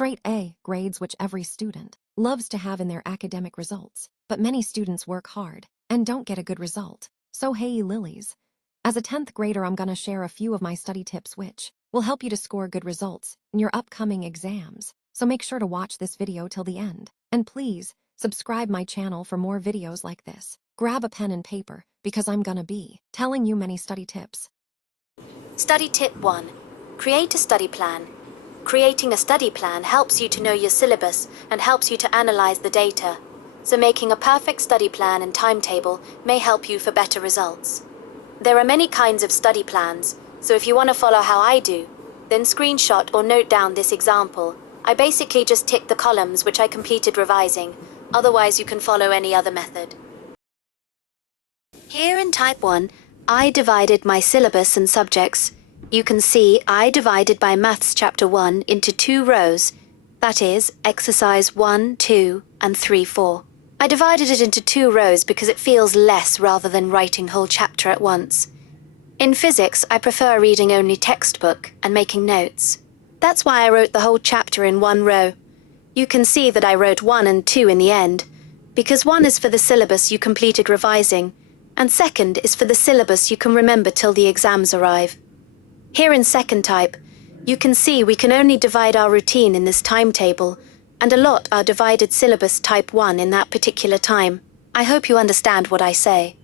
Straight A grades which every student loves to have in their academic results, but many students work hard and don't get a good result. So hey lilies. As a 10th grader, I'm gonna share a few of my study tips which will help you to score good results in your upcoming exams. So make sure to watch this video till the end. And please, subscribe my channel for more videos like this. Grab a pen and paper because I'm gonna be telling you many study tips. Study tip 1. Create a study plan. Creating a study plan helps you to know your syllabus and helps you to analyze the data. So making a perfect study plan and timetable may help you for better results. There are many kinds of study plans, so if you want to follow how I do, then screenshot or note down this example. I basically just tick the columns which I completed revising, otherwise you can follow any other method. Here in type 1, I divided my syllabus and subjects. You can see I divided by Maths Chapter 1 into 2 rows, that is, Exercise 1, 2, and 3, 4. I divided it into 2 rows because it feels less rather than writing whole chapter at once. In physics, I prefer reading only textbook and making notes. That's why I wrote the whole chapter in 1 row. You can see that I wrote 1 and 2 in the end, because 1 is for the syllabus you completed revising, and 2nd is for the syllabus you can remember till the exams arrive. Here in 2nd type, you can see we can only divide our routine in this timetable, and allot our divided syllabus type 1 in that particular time. I hope you understand what I say.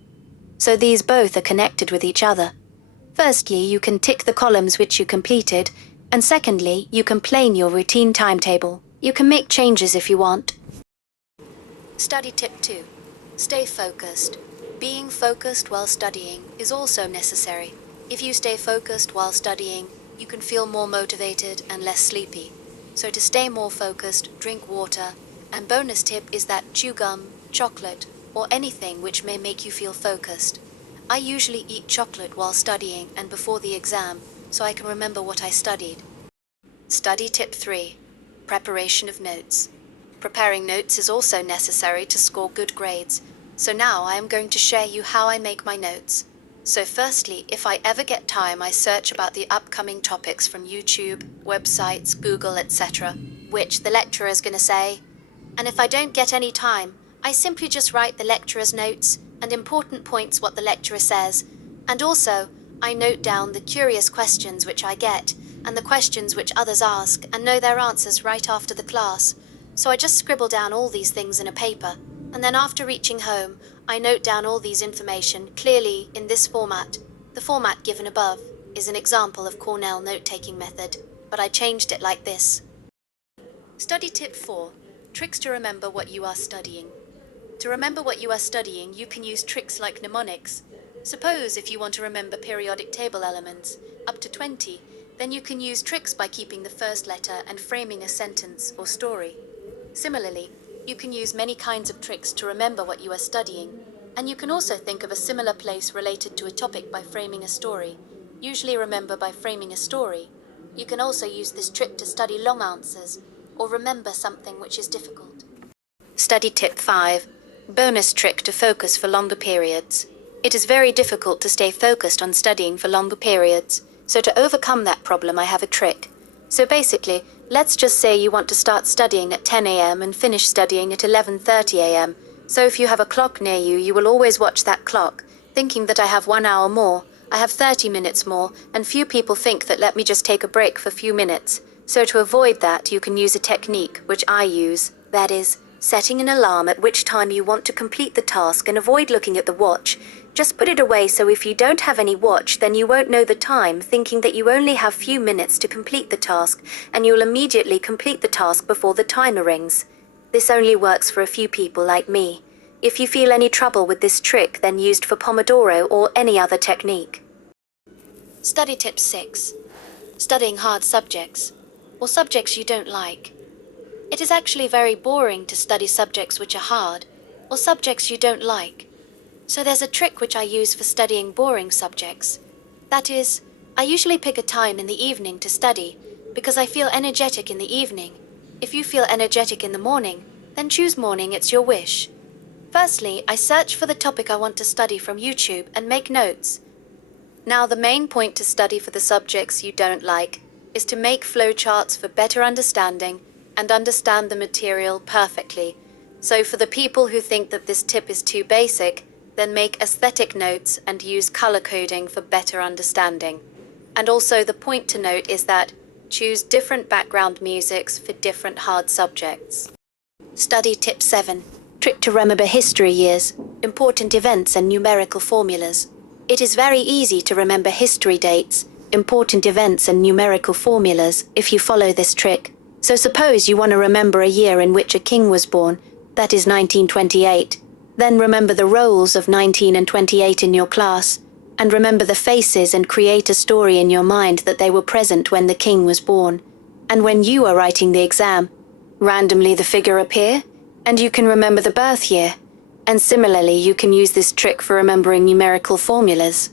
So these both are connected with each other. Firstly, you can tick the columns which you completed, and secondly, you can plane your routine timetable. You can make changes if you want. Study tip 2. Stay focused. Being focused while studying is also necessary. If you stay focused while studying, you can feel more motivated and less sleepy. So to stay more focused, drink water. And bonus tip is that chew gum, chocolate, or anything which may make you feel focused. I usually eat chocolate while studying and before the exam, so I can remember what I studied. Study tip 3. Preparation of notes. Preparing notes is also necessary to score good grades. So now I am going to share you how I make my notes. So firstly, if I ever get time, I search about the upcoming topics from YouTube, websites, Google, etc., which the lecturer is going to say. And if I don't get any time, I simply just write the lecturer's notes and important points what the lecturer says. And also, I note down the curious questions which I get and the questions which others ask and know their answers right after the class. So I just scribble down all these things in a paper. And then after reaching home, I note down all these information clearly in this format. The format given above is an example of Cornell note-taking method, but I changed it like this. Study tip 4. Tricks to remember what you are studying. To remember what you are studying, you can use tricks like mnemonics. Suppose if you want to remember periodic table elements, up to 20, then you can use tricks by keeping the first letter and framing a sentence or story. Similarly, you can use many kinds of tricks to remember what you are studying, and you can also think of a similar place related to a topic by framing a story. Usually remember by framing a story. You can also use this trick to study long answers, or remember something which is difficult. Study tip 5. Bonus trick to focus for longer periods. It is very difficult to stay focused on studying for longer periods, so to overcome that problem I have a trick. So basically, let's just say you want to start studying at 10 a.m. and finish studying at 11:30 a.m. So if you have a clock near you, you will always watch that clock, thinking that I have 1 hour more, I have 30 minutes more, and few people think that let me just take a break for a few minutes. So to avoid that, you can use a technique, which I use, that is, setting an alarm at which time you want to complete the task and avoid looking at the watch. Just put it away so if you don't have any watch, then you won't know the time, thinking that you only have few minutes to complete the task, and you'll immediately complete the task before the timer rings. This only works for a few people like me. If you feel any trouble with this trick, then used for Pomodoro or any other technique. Study tip 6. Studying hard subjects, or subjects you don't like. It is actually very boring to study subjects which are hard, or subjects you don't like. So there's a trick which I use for studying boring subjects. That is, I usually pick a time in the evening to study, because I feel energetic in the evening. If you feel energetic in the morning, then choose morning, it's your wish. Firstly, I search for the topic I want to study from YouTube and make notes. Now the main point to study for the subjects you don't like is to make flowcharts for better understanding, and understand the material perfectly. So for the people who think that this tip is too basic, then make aesthetic notes and use color coding for better understanding. And also the point to note is that choose different background musics for different hard subjects. Study tip 7. Trick to remember history years, important events and numerical formulas. It is very easy to remember history dates, important events and numerical formulas if you follow this trick. So suppose you want to remember a year in which a king was born, that is 1928. Then remember the roles of 19 and 28 in your class, and remember the faces and create a story in your mind that they were present when the king was born. And when you are writing the exam, randomly the figure appear, and you can remember the birth year. And similarly, you can use this trick for remembering numerical formulas.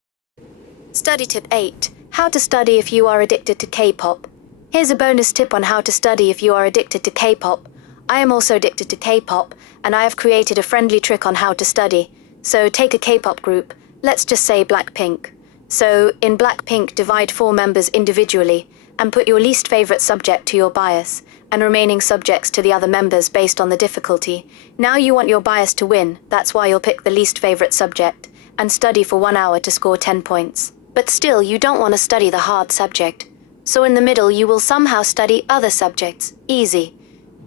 Study tip 8. How to study if you are addicted to K-pop. Here's a bonus tip on how to study if you are addicted to K-pop. I am also addicted to K-pop, and I have created a friendly trick on how to study. So take a K-pop group, let's just say Blackpink. So in Blackpink, divide 4 members individually, and put your least favorite subject to your bias, and remaining subjects to the other members based on the difficulty. Now you want your bias to win, that's why you'll pick the least favorite subject, and study for 1 hour to score 10 points. But still, you don't want to study the hard subject. So in the middle, you will somehow study other subjects, easy.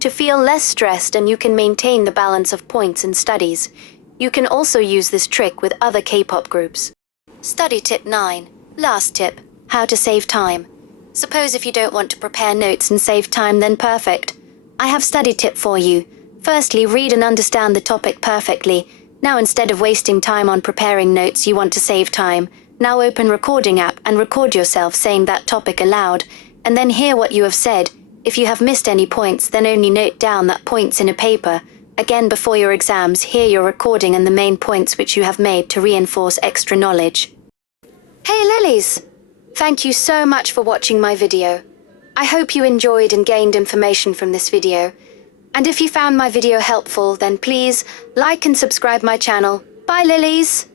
To feel less stressed and you can maintain the balance of points in studies. You can also use this trick with other K-pop groups. Study tip 9. Last tip. How to save time. Suppose if you don't want to prepare notes and save time, then perfect. I have study tip for you. Firstly, read and understand the topic perfectly. Now instead of wasting time on preparing notes, you want to save time. Now open recording app and record yourself saying that topic aloud, and then hear what you have said. If you have missed any points, then only note down that points in a paper. Again, before your exams, hear your recording and the main points which you have made to reinforce extra knowledge. Hey Lilies! Thank you so much for watching my video. I hope you enjoyed and gained information from this video. And if you found my video helpful, then please like and subscribe my channel. Bye Lilies!